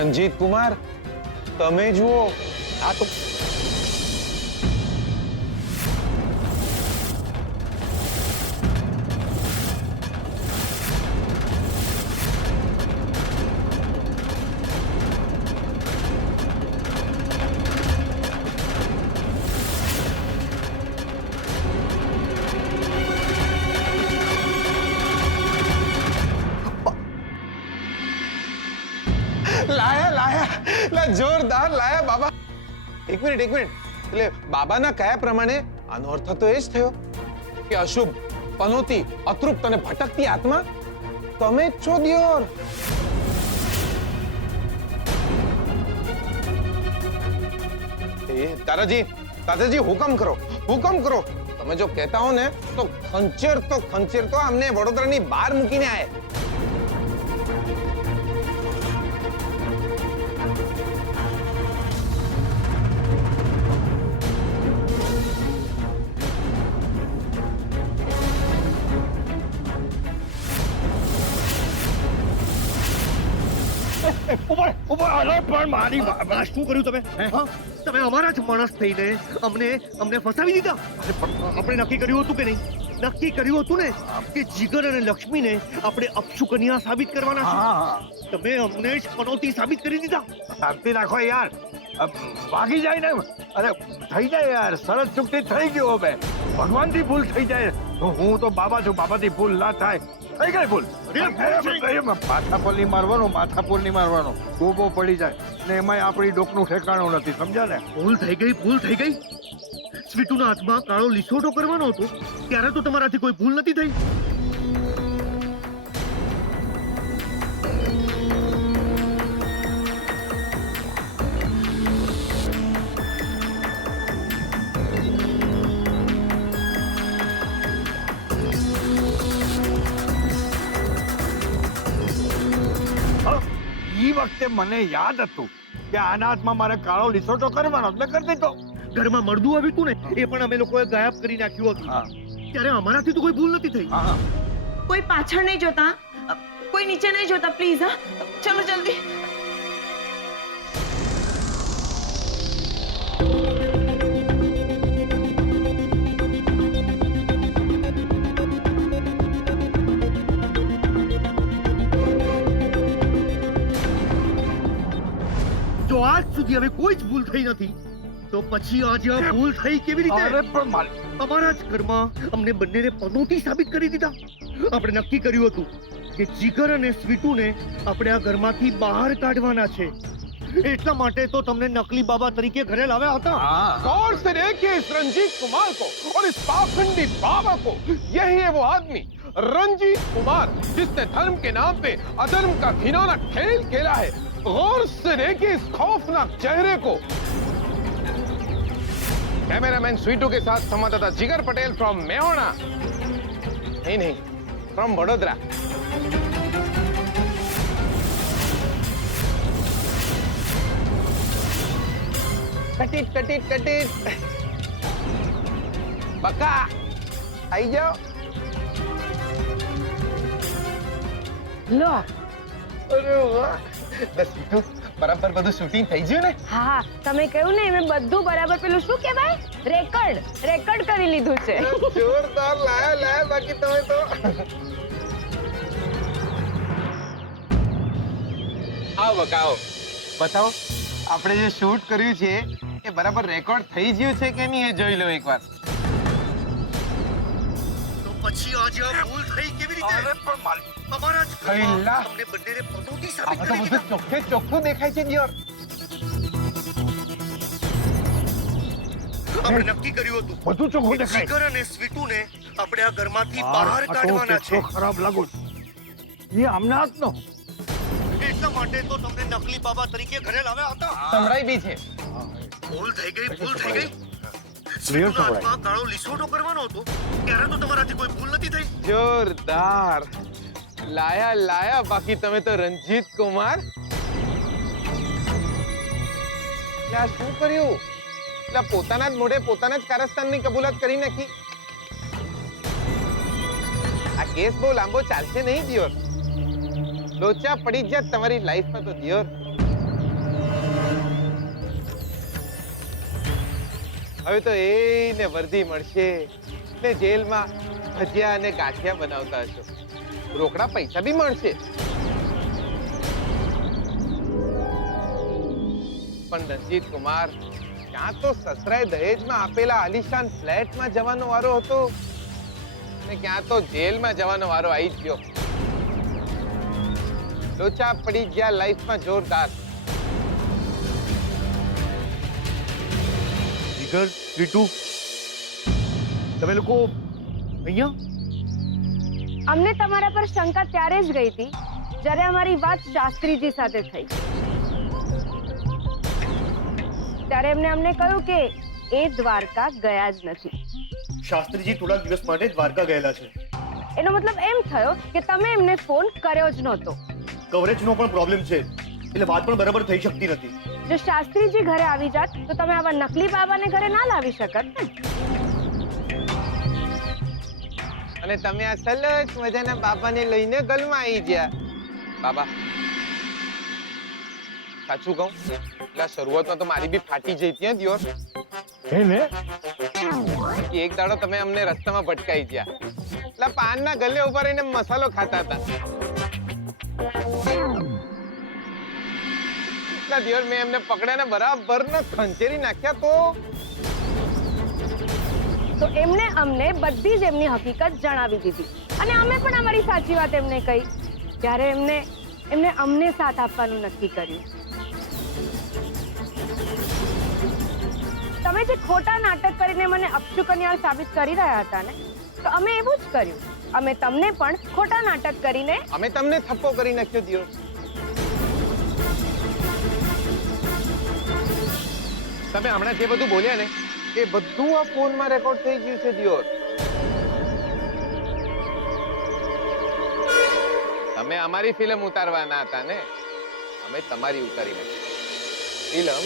રંજીત કુમાર, તમે જુઓ આ તો જોરદાર લાયા બાબા. એક મિનિટ એટલે બાબાના કયા પ્રમાણે આનો અર્થ તો એ જ થયો કે અશુભ, પનોતી, અતૃપ્ત અને ભટકતી આત્મા તમે જ છો દિયોર. દાદાજી હુકમ કરો. તમે જો કહેતા હો ને તો ખંચેર તો અમને વડોદરાની બહાર મૂકીને આયે. શું કર્યું તમે? તમે અમારા જ માણસ થઈને અમને ફસાવી દીધા. આપણે નક્કી કર્યું હતું કે નહીં? નક્કી કર્યું હતું ને કે જીગર અને લક્ષ્મીને આપણે અપશુકન્યા સાબિત કરવાના છે. તમે અમને જ પનોતી સાબિત કરી દીધા. શાંતિ રાખો યાર, ભાગી જાય ને અરે થઈ જાય યાર, સરસ ચૂકતી થઈ ગયો. હવે ભગવાનથી ભૂલ થઈ જાય. હું તો બાબા છું, બાબાથી ભૂલ ના થાય. થઈ ગઈ ભૂલ. માથાપોલ નહીં મારવાનો. ગોબો પડી જાય ને એમાંય આપણી ડોકનું ઠેકાણું નથી, સમજ્યા ને? ભૂલ થઈ ગઈ. સ્વીટુના હાથમાં કાળો લીસોટો કરવાનો હતો ત્યારે તો તમારાથી કોઈ ભૂલ નથી થઈ. ઈ વખતે મને યાદ હતું કે આના હાથમાં મારે કાળો લીસોટો કરવાનો, એટલે કરી દીધો. ઘરમાં મળદું આવ્યું હતું ને એ પણ અમે લોકોએ ગાયબ કરી નાખ્યું હતું. ત્યારે અમારાથી તો કોઈ ભૂલ નથી થઈ. કોઈ પાછળ નહીં જોતા, કોઈ નીચે નહીં જોતા, પ્લીઝ. હા, ચલો જલ્દી. જો આજ સુધી હવે કોઈ જ ભૂલ થઈ નથી તો પછી આજે આ ભૂલ થઈ કેવી રીતે? અરે પણ મારી અમારા જ ઘરમાં અમને બંનેને પનોતી સાબિત કરી દીધા. આપણે નક્કી કર્યું હતું કે જીગર અને સ્વીટુને આપણે આ ઘરમાંથી બહાર કાઢવાના છે. એટલા માટે તો તમને નકલી બાબા તરીકે ઘરે લાવ્યા હતા. गौर से देखिए इस रंजीत कुमार को और इस पाखंडी बाबा को. यही है वो आदमी रंजीत कुमार जिसने धर्म के नाम पे अधर्म का घिनौना खेल खेला है. गौर से देखिए इस खौफनाक चेहरे को. कैमरामैन स्वीटू के साथ संवाददाता जिगर पटेल फ्रॉम मेहोना, नहीं फ्रॉम वडोदरा. कटिट बका आई जाओ. લો. અરે વાહ, બસ સ્વીટુ બરાબર બધું શૂટિંગ થઈ ગયું ને? હા, તમે કહ્યું ને મેં બધું બરાબર પેલું શું કહેવાય રેકોર્ડ કરી લીધું છે. જોરદાર લાયા બાકી તમે તો. આવો બકાઓ, બતાવો આપણે જે શૂટ કર્યું છે એ બરાબર રેકોર્ડ થઈ ગયું છે કે નહીં એ જોઈ લો એકવાર. તો પછી આજે આ ભૂલ થઈ કેવી રીતે? અરે પણ મારી અમારા જ કઈલા. ઘરમાં અમને બંનેને પનોતી સાબિત આ તો કરી બધું દીધા. ચોખ્ખું દેખાય છે દિયોર. આપણે નક્કી કર્યું હતું બધું ચોખ્ખું કે દેખાય. જીગર અને સ્વીટુને આપણે આ ઘરમાંથી બહાર કાઢવાના છે. કેટલો ખરાબ લાગુ એ આમના હાથનો. એટલા માટે તો તમને નકલી બાબા તરીકે ઘરે લાવ્યા હતા. સંભળાય બી છે. ભૂલ થઈ ગઈ. ક્લિયર સ્વીટુના હાથમાં કાળો લીસોટો કરવાનો હતો ત્યારે તો તમારાથી કોઈ ભૂલ નથી થઈ. જોરદાર લાયા બાકી તમે તો રંજીત કુમાર. આ શું કર્યું? એટલે પોતાના જ મોઢે પોતાના જ કારસ્તાનની કબૂલાત કરી નાખી. આ કેસ બહુ લાંબો ચાલશે નહીં દિયોર. લોચા પડી જ તમારી લાઈફમાં તો દિયોર. હવે તો એને વર્દી મળશે ને જેલમાં ભજીયા અને ગાંઠિયા બનાવતા હશો, રોકડા પૈસા બી મળશે. પણ રણજીત કુમાર, ત્યાં તો સસરાએ દહેજમાં આપેલા આલિશાન ફ્લેટમાં જવાનો વારો હતો ને ક્યાં તો જેલમાં જવાનો વારો આવી ગયો. લોચા પડી ગયા લાઈફમાં જોરદાર. જીગર, રીટુ, તમે લોકો અહીંયા? અમને તમારા પર શંકા ત્યારે જ ગઈ હતી જ્યારે અમારી વાત શાસ્ત્રીજી સાથે થઈ. ત્યારે એમને અમને કહ્યું કે એ દ્વારકા ગયા જ નથી. શાસ્ત્રીજી થોડાક દિવસ માટે દ્વારકા ગયેલા છે. એનો મતલબ એમ થયો કે તમે એમને ફોન કર્યો જ નહોતો. કવરેજનો પણ પ્રોબ્લેમ છે, એટલે વાત પણ બરાબર થઈ શકતી નથી. જો શાસ્ત્રીજી ઘરે આવી જાત તો તમે આવા નકલી બાબાને ઘરે ના લાવી શકત ને. અને તમે આ સલસ મજાના બાબાને લઈને ગલમાં આવી ગયા. બાબા, સાચું કહું, એટલે શરૂઆતમાં તો મારી બી ફાટી જઈ હતી દિયોર. એને એક દાડો તમે અમને રસ્તામાં ભટકાઈ ગયા, એટલે પાનના ગલે ઉપર રહીને મસાલો ખાતા હતા. દિયોર મેં એમને પકડ્યા બરાબર ને ખંચેરી નાખ્યા. તો એમને અમને બધી જ એમની હકીકત જણાવી દીધી અને અમે પણ અમારી સાચી વાત એમને કહી. ત્યારે એમને અમને સાથ આપવાનું નક્કી કર્યું. તમે જે ખોટા નાટક કરીને મને અપશુકનિયાળ સાબિત કરી રહ્યા હતા ને, તો અમે એવું જ કર્યું. અમે તમને પણ ખોટા નાટક કરીને અમે તમને થપ્પો કરી નાખ્યો દિયોર. તમે હમણાં જે બધું બોલ્યા ને એ બધું આ ફોનમાં રેકોર્ડ થઈ ગયું છે દિયોર. તમે અમારી ફિલ્મ ઉતારવાના હતા ને, અમે તમારી ઉતારી નાખી ફિલ્મ.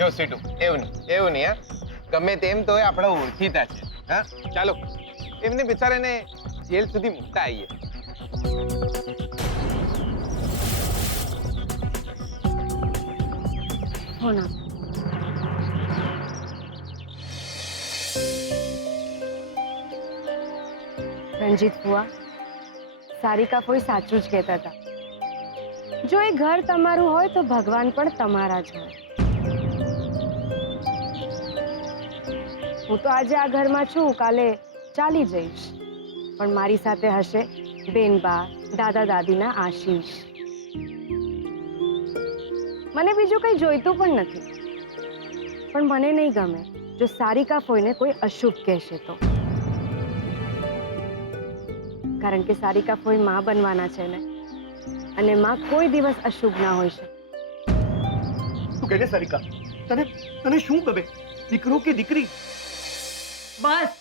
જો સીટુ, એવું નહીં હા. ગમે તેમ તો આપણા ઓળખીતા છે. હા, ચાલો એમને બિચારાને જેલ સુધી મૂકતા આવીએ. હોના રણજીત બુઆ, સારિકા કોઈ સાચું જ કહેતા હતા. જો એ ઘર તમારું હોય તો ભગવાન પણ તમારા જ હોય. હું તો આજે આ ઘરમાં છું, કાલે ચાલી જઈશ, પણ મારી સાથે હશે બેનબા, દાદા દાદીના આશીષ. મને બીજું કંઈ જોઈતું પણ નથી, પણ મને નહીં ગમે જો સારિકા ફોઈને કોઈ અશુભ કહેશે તો. કારણ કે સારિકા ફોઈ માં બનવાના છે ને, અને માં કોઈ દિવસ અશુભ ના હોય છે. તું કહે સારિકા, તને શું ગમે, દીકરો કે દીકરી? બસ,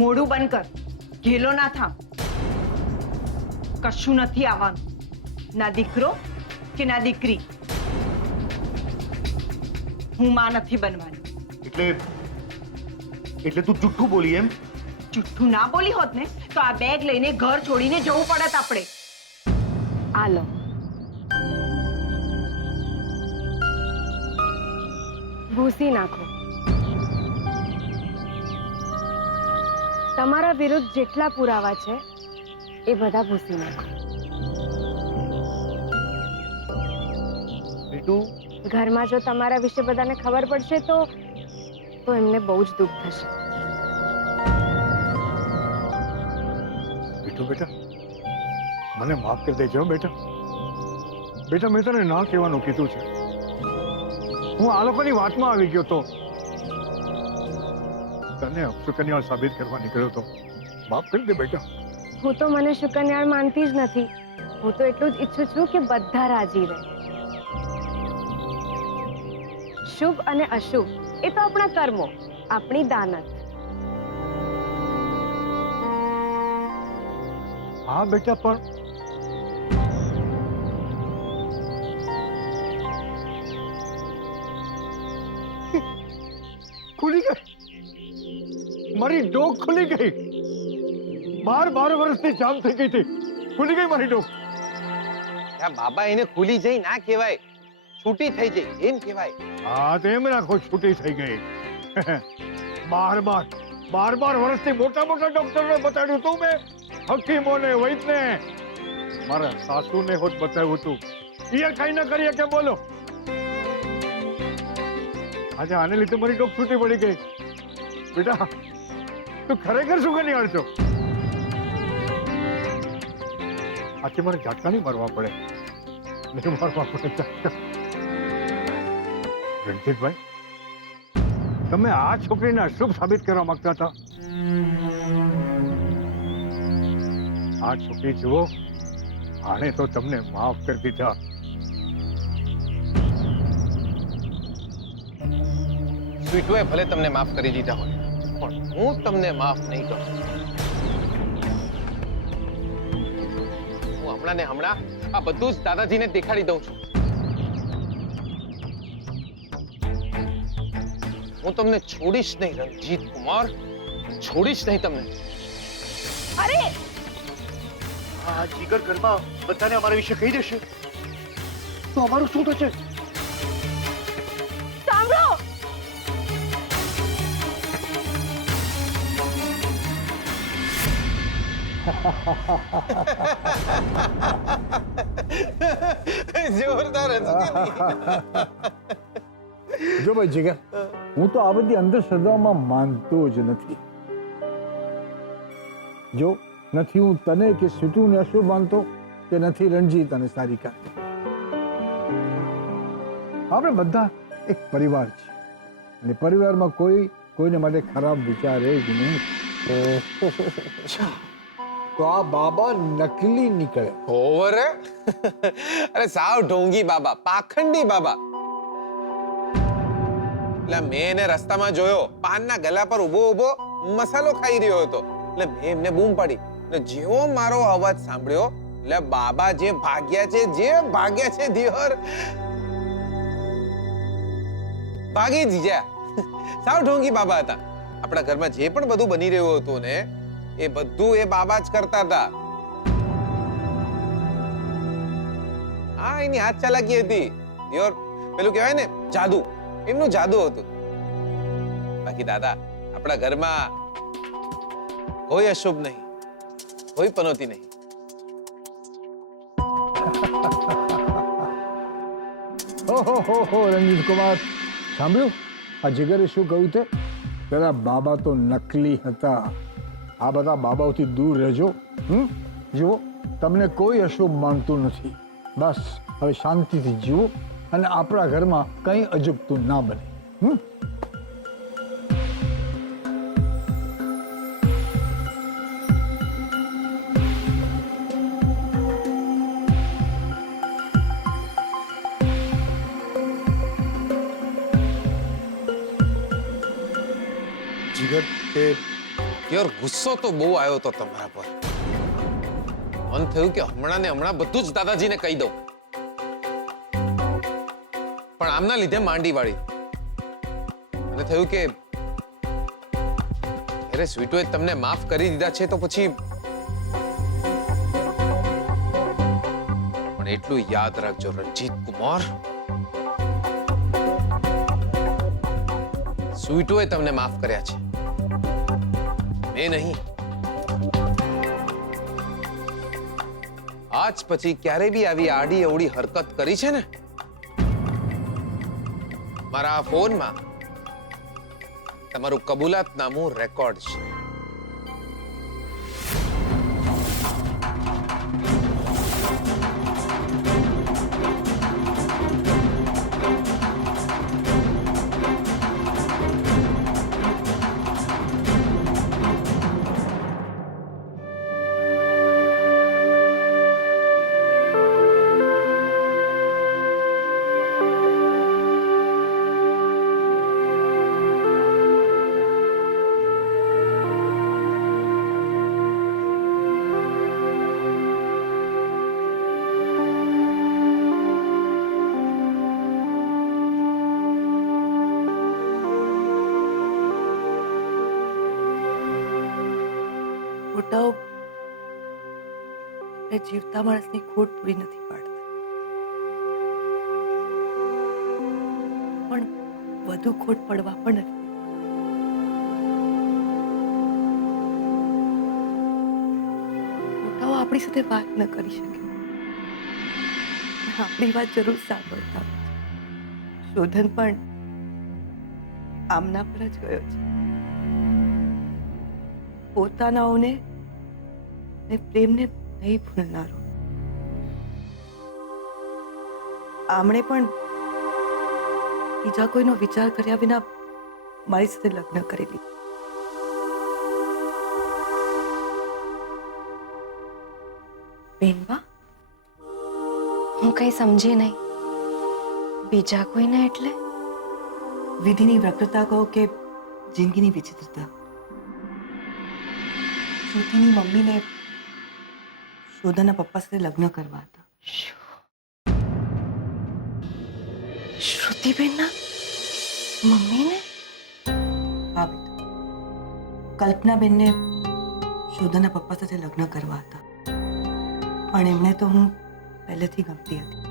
મોઢું બંધ કર, ઘેલો ના થા. કશું નથી આવવાનું, ના દીકરો કે ના દીકરી. હું માં નથી બનવાની. એટલે તું જુઠ્ઠું બોલી એમ? જુઠ્ઠું ના બોલી હોત ને તો આ બેગ લઈને ઘર છોડીને જવું પડત આપણે. આ લો, ભૂસી નાખો. તમારા વિરુદ્ધ જેટલા પુરાવા છે એ બધા ભૂસી નાખો. રીટુ, ઘરમાં જો તમારા વિશે બધાને ખબર પડશે તો એમને બહુ જ દુઃખ થશે. બેટો, બેટા મને માફ કરી દેજો બેટા. બેટા, મેં તને ના કહેવાનું કીધું છે. હું આ લોકોની વાતમાં આવી ગયો તો તને અપશુકનિયાળ સાબિત કરવા નીકળ્યો તો. માફ કરી દે બેટા. હું તો મને શુકનિયાળ માનતી જ નથી. હું તો એટલું જ ઈચ્છું છું કે બધા રાજી રહે. શુભ અને અશુભ એ તો આપણા કર્મો, આપણી દાનત. હા બેટા, પણ ખુલી ગઈ, મારી ડોક ખુલી ગઈ. બાર વર્ષથી જામ થઈ ગઈ હતી, ખુલી ગઈ મારી ડોક. આ બાબા એને ખુલી જઈ ના કહેવાય, છૂટી થઈ જઈ એમ કહેવાય. હા તો એમ રાખો, છૂટી થઈ ગઈ. બાર વર્ષથી મોટા ડોક્ટરને બતાડ્યું તું મેં, હકીમોને, વૈદને, મારા સાસુને હોત બતાવ્યું તું. એ કઈ ના કરીએ કે બોલો. આજે આને લીધે મારી ડોક છૂટી પડી ગઈ. બેટા તું ખરેખર શું કરી છો? આથી મારે ઝાટકા નહીં મારવા પડે, નહીં મારવા પડે ઝાટકા. રણજીતભાઈ, તમે આ છોકરીને અશુભ સાબિત કરવા માંગતા હતા. આ છોકરી જુઓ, આણે તો તમને માફ કરી દીધા. સ્વીટુએ ભલે તમને માફ કરી દીધા હોય, પણ હું તમને માફ નહીં કરું. હું હમણાં ને હમણાં આ બધું જ દાદાજીને દેખાડી દઉં છું. હું તમને છોડીશ નહીં રણજીત કુમાર, છોડીશ નહીં તમને. અરે આ જીગર ઘરમાં બધાને અમારા વિશે કહી દેશે તો અમારું શું થશે? સાંભળો, જોરદાર હતું. જો ભાઈ જીગર, હું તો આ બધી અંધશ્રદ્ધામાં માનતો જ નથી. જો નથી હું તને કે સ્વીટુને અશુભ માનતો, કે નથી રણજીત અને સારિકા. આપણે બધા એક પરિવાર છે અને પરિવારમાં કોઈને માટે ખરાબ વિચારે જ નહીં. તો આ બાબા નકલી નીકળે. ઓવર અરે સાવ ઢોંગી બાબા, પાખંડી બાબા. એટલે મેં એને રસ્તામાં જોયો, પાનના ગલા પર ઊભો મસાલો ખાઈ રહ્યો હતો. એટલે મેં એમને બૂમ પાડી. એટલે જેવો મારો અવાજ સાંભળ્યો, એટલે બાબા જે ભાગ્યા છે દિયોર, ભાગી જ ગયા. સાવ ઢોંગી બાબા હતા. આપણા ઘરમાં જે પણ બધું બની રહ્યું હતું ને, એ બધું એ બાબા જ કરતા હતા. હા, એની હાથ ચાલાકી હતી દિયોર. પેલું કહેવાય ને જાદુ, એમનું જાદુ હતું. બાકી દાદા, આપણા ઘરમાં કોઈ અશુભ નહીં, કોઈ પનોતી નહીં. ઓહો રણજીત કુમાર, સાંભળ્યું આ જીગરે શું કહ્યું તે? પેલા બાબા તો નકલી હતા. આ બધા બાબાઓથી દૂર રહેજો. જુઓ, તમને કોઈ અશુભ માનતું નથી. બસ હવે શાંતિથી જીવો અને આપણા ઘરમાં કંઈ અજુગતું ના બને. જીગર, તે યાર ગુસ્સો તો બહુ આવ્યો તો તમારા પર. મન થયું કે હમણાં ને હમણાં બધું જ દાદાજીને કહી દઉં, પણ આમના લીધે માંડી વાળી. મને થયું કે અરે સ્વીટુએ તમને માફ કરી દીધા છે તો પછી. પણ એટલું યાદ રાખજો રણજીત કુમાર, સ્વીટુએ તમને માફ કર્યા છે, મેં નહીં. આજ પછી ક્યારે બી આવી આડી અવળી હરકત કરી છે ને, મારા ફોનમાં તમારું કબૂલાતનામું રેકોર્ડ છે. તો જીવતા માણસની ખોટ પૂરી નથી પાડતા, પણ વધુ ખોટ પડવા પણ નથી. મોટાઓ આપણી સાથે વાત ન કરી શકે, પણ આપણી વાત જરૂર સાંભળતા હોય છે. શોધન પણ આમના પર જ ગયો છે. પોતાનાઓને ને પ્રેમને નહીં ભૂલનારો. આમણે પણ બીજા કોઈનો વિચાર કર્યા વિના મારી સાથે લગ્ન કરી લીધું. બેનબા, હું કઈ સમજી નહીં. બીજા કોઈને એટલે? વિધિની વક્રતા કહો કે જિંદગીની વિચિત્રતા. શ્રુતિની મમ્મીને શોધાના પપ્પા સાથે લગ્ન કરવા હતા. શ્રુતિબેનના મમ્મીને? હા બેટા, કલ્પનાબેનને શોધાના પપ્પા સાથે લગ્ન કરવા હતા, પણ એમને તો હું પહેલેથી ગમતી હતી.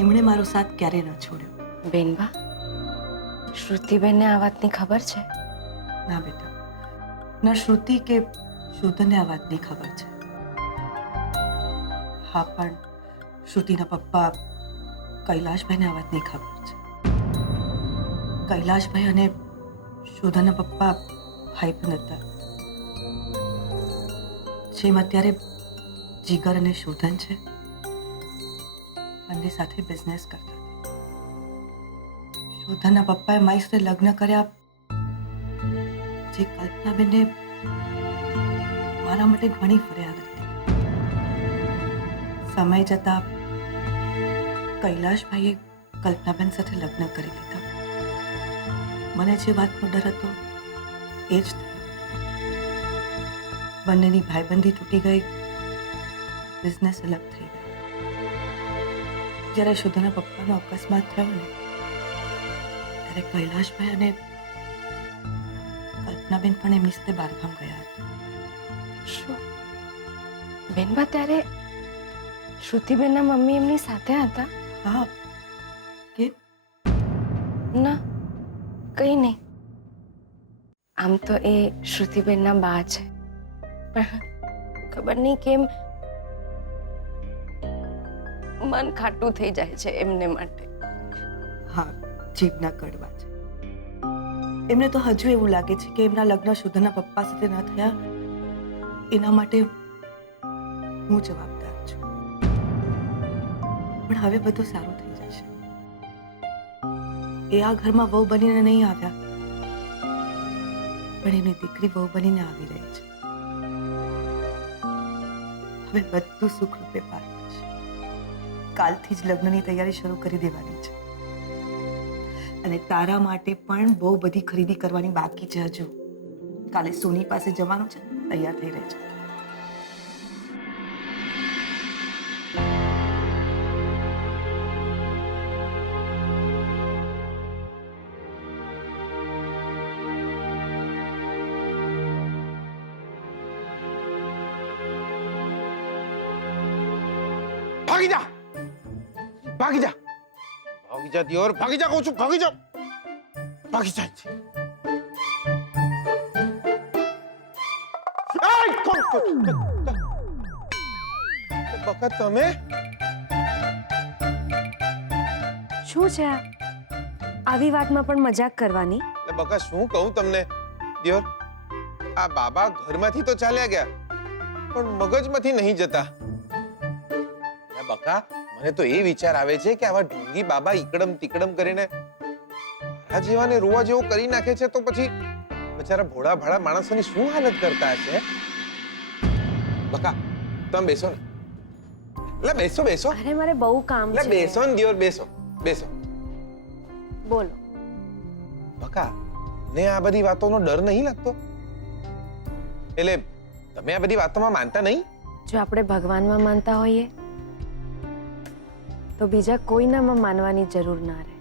એમણે મારો સાથ ક્યારેય ન છોડ્યો. બેનબા, શ્રુતિબેનને આ વાતની ખબર છે? ના બેટા, ન શ્રુતિ કે શોધનને આ વાતની ખબર છે. હા, પણ શ્રુતિના પપ્પા કૈલાશભાઈને આ વાતની ખબર છે. કૈલાશભાઈ અને શોધનના પપ્પા ભાઈ પણ હતા, જેમ અત્યારે જીગર અને શોધન છે, બંને સાથે બિઝનેસ કરતા હતા. શોધનના પપ્પાએ મારી સાથે લગ્ન કર્યા, જે કલ્પનાબેનને મારા માટે ઘણી ફરિયાદ હતી. સમય જતા કૈલાશભાઈએ કલ્પનાબેન સાથે લગ્ન કરી લીધા. મને જે વાતનો ડર હતો એ જ થયો. બંનેની ભાઈબંધી તૂટી ગઈ, બિઝનેસ અલગ થઈ ગઈ. જ્યારે શુદ્ધના પપ્પાનો અકસ્માત થયો ને, ત્યારે કૈલાશભાઈ અને કલ્પનાબેન પણ એમની સાથે બહારગામ ગયા હતા. શું બેનબા, ત્યારે શ્રુતિબેનના મમ્મી એમની સાથે હતા? હા. કે ના, કઈ નહીં. આમ તો એ શ્રુતિબેનના બા છે, પણ ખબર નહીં કેમ મન ખાટું થઈ જાય છે એમને માટે. હા, જીભના કડવા છે. એમને તો હજુ એવું લાગે છે કે એમના લગ્ન શુદ્ધના પપ્પા સાથે ન થયા, એના માટે હું જવાબદાર છું. પણ હવે બધું સારું થઈ જશે. એ આ ઘરમાં વહુ બનીને નહીં આવ્યા, પણ એની દીકરી વહુ બનીને આવી રહી છે. હવે બધું સુખરૂપે પાર થશે. કાલથી જ લગ્નની તૈયારી શરૂ કરી દેવાની છે. અને તારા માટે પણ બહુ બધી ખરીદી કરવાની બાકી છે હજુ. કાલે સોની પાસે જવાનું છે, તૈયાર થઈ રહેજે. भागी जा, भागी जा, भागी जा दियोर, भागी जा, कहूं भागी जा, भागी जा. બકા તમે શું છે આ? આવી વાતમાં પણ મજાક કરવાની? બકા શું કહું તમને દિયોર, આ બાબા ઘરમાંથી તો ચાલ્યા ગયા, પણ મગજમાંથી નહીં જતા. બકા, મને તો એ વિચાર આવે છે કે આવા ઢોંગી બાબા ઈકડમ તીકડમ કરીને આ જેવાને રોવા જેવો કરી નાખે છે, તો પછી બચારા ભોળા ભાળા માણસોની શું હાલત કરતા હશે? બકા, તમે બેસો ને. લે બેસો બેસો. અરે મારે બહુ કામ છે. લે બેસો ને દિયોર, બેસો બેસો. બોલો. બકા, ને આ બધી વાતોનો ડર નહીં લાગતો? એટલે તમે આ બધી વાતોમાં માનતા નહીં? જો આપણે ભગવાનમાં માનતા હોઈએ તો બીજા કોઈનામાં માનવાની જરૂર ના રહે.